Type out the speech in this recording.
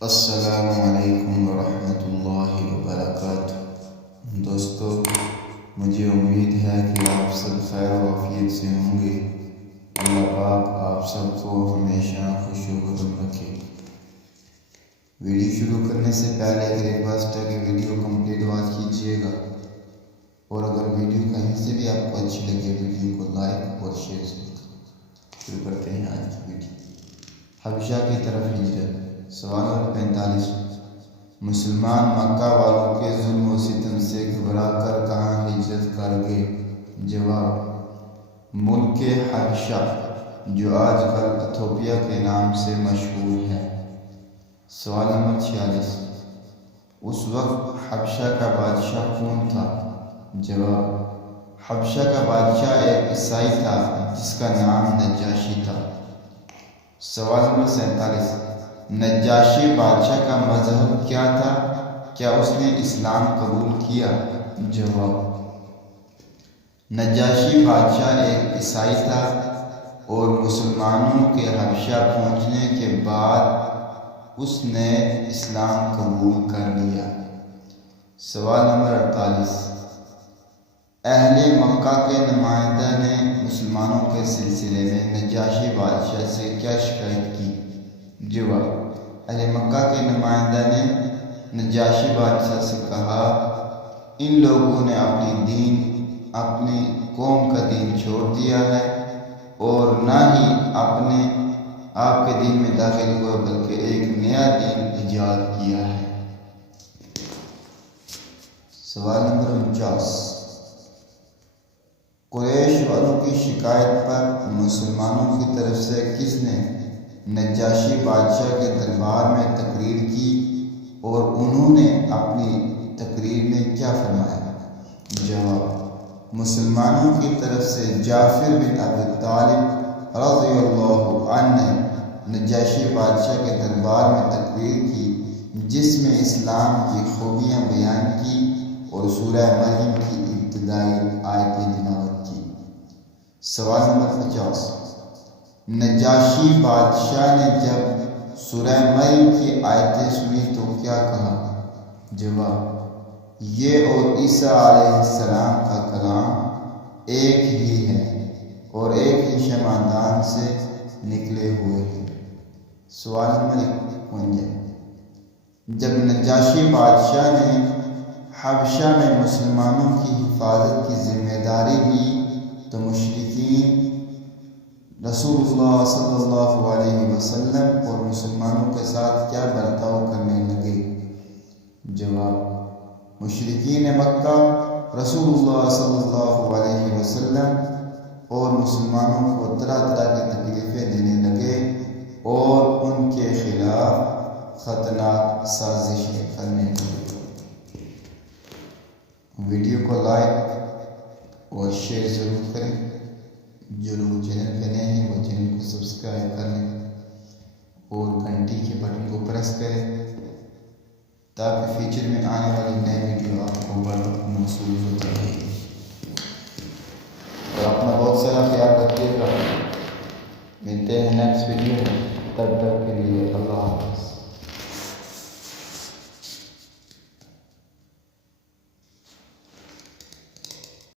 السلام علیکم ورحمۃ اللہ وبرکاتہ۔ دوستو، مجھے امید ہے کہ آپ سب خیر و عافیت سے ہوں گے۔ اللہ پاک آپ سب کو ہمیشہ خوش و خرم رکھے۔ ویڈیو شروع کرنے سے پہلے ایک ریکویسٹ ہے کہ ویڈیو کمپلیٹ واچ کیجیے گا، اور اگر ویڈیو کہیں سے بھی آپ کو اچھی لگے ویڈیو کو لائک اور شیئر ضرور کریں۔ شروع کرتے ہیں آج کی ویڈیو۔ حبشہ کی طرف ہجرت۔ سوال نمبر 45۔ مسلمان مکہ والوں کے ظلم و ستم سے گھبرا کر کہاں ہجرت کر گئے؟ جواب: ملک حبشہ، جو آج کل ایتھوپیا کے نام سے مشہور ہے۔ سوال نمبر 46۔ اس وقت حبشہ کا بادشاہ کون تھا؟ جواب: حبشہ کا بادشاہ ایک عیسائی تھا جس کا نام نجاشی تھا۔ سوال نمبر 47۔ نجاشی بادشاہ کا مذہب کیا تھا؟ کیا اس نے اسلام قبول کیا؟ جواب: نجاشی بادشاہ ایک عیسائی تھا اور مسلمانوں کے حبشہ پہنچنے کے بعد اس نے اسلام قبول کر لیا۔ سوال نمبر 48۔ اہل مکہ کے نمائندہ نے مسلمانوں کے سلسلے میں نجاشی بادشاہ سے کیا شکایت کی؟ جواب: اہل مکہ کے نمائندہ نے نجاشی بادشاہ سے کہا، ان لوگوں نے اپنی دین، اپنی قوم کا دین چھوڑ دیا ہے اور نہ ہی آپ کے دین میں داخل ہوئے بلکہ ایک نیا دین ایجاد کیا ہے۔ سوال نمبر 49۔ قریش والوں کی شکایت پر مسلمانوں کی طرف سے کس نے نجاشی بادشاہ کے دربار میں تقریر کی اور انہوں نے اپنی تقریر میں کیا فرمایا؟ جواب: مسلمانوں کی طرف سے جعفر بن ابی طالب رضی اللہ عنہ نے نجاشی بادشاہ کے دربار میں تقریر کی جس میں اسلام کی خوبیاں بیان کی اور سورہ مریم کی ابتدائی آیتیں تلاوت کی۔ سوال نمبر 50۔ نجاشی بادشاہ نے جب سورہ مریم کی آیتیں سنی تو کیا کہا؟ جواب: یہ اور عیسیٰ علیہ السلام کا کلام ایک ہی ہے اور ایک ہی شمعدان سے نکلے ہوئے ہیں۔ سوال نمبر 51۔ جب نجاشی بادشاہ نے حبشہ میں مسلمانوں کی حفاظت کی ذمہ داری لی تو مشرکین رسول اللہ صلی اللہ علیہ وسلم اور مسلمانوں کے ساتھ کیا برتاؤ کرنے لگے؟ جواب: مشرکین مکہ رسول اللہ صلی اللہ علیہ وسلم اور مسلمانوں کو طرح طرح کی تکلیفیں دینے لگے اور ان کے خلاف خطرناک سازشیں کرنے لگے۔ ویڈیو کو لائک اور شیئر ضرور کریں۔ جو لوگ چینل پہ نئے ہیں وہ چینل کو سبسکرائب کر لیں اور گھنٹی کے بٹن کو پریس کریں تاکہ فیوچر میں آنے والی نئے ویڈیو آپ کو بروقت موصول ہوتی رہے۔ اور اپنا بہت سارا خیال رکھیے گا۔ ملتے ہیں نیکسٹ ویڈیو میں، تب تک کے لیے اللہ حافظ۔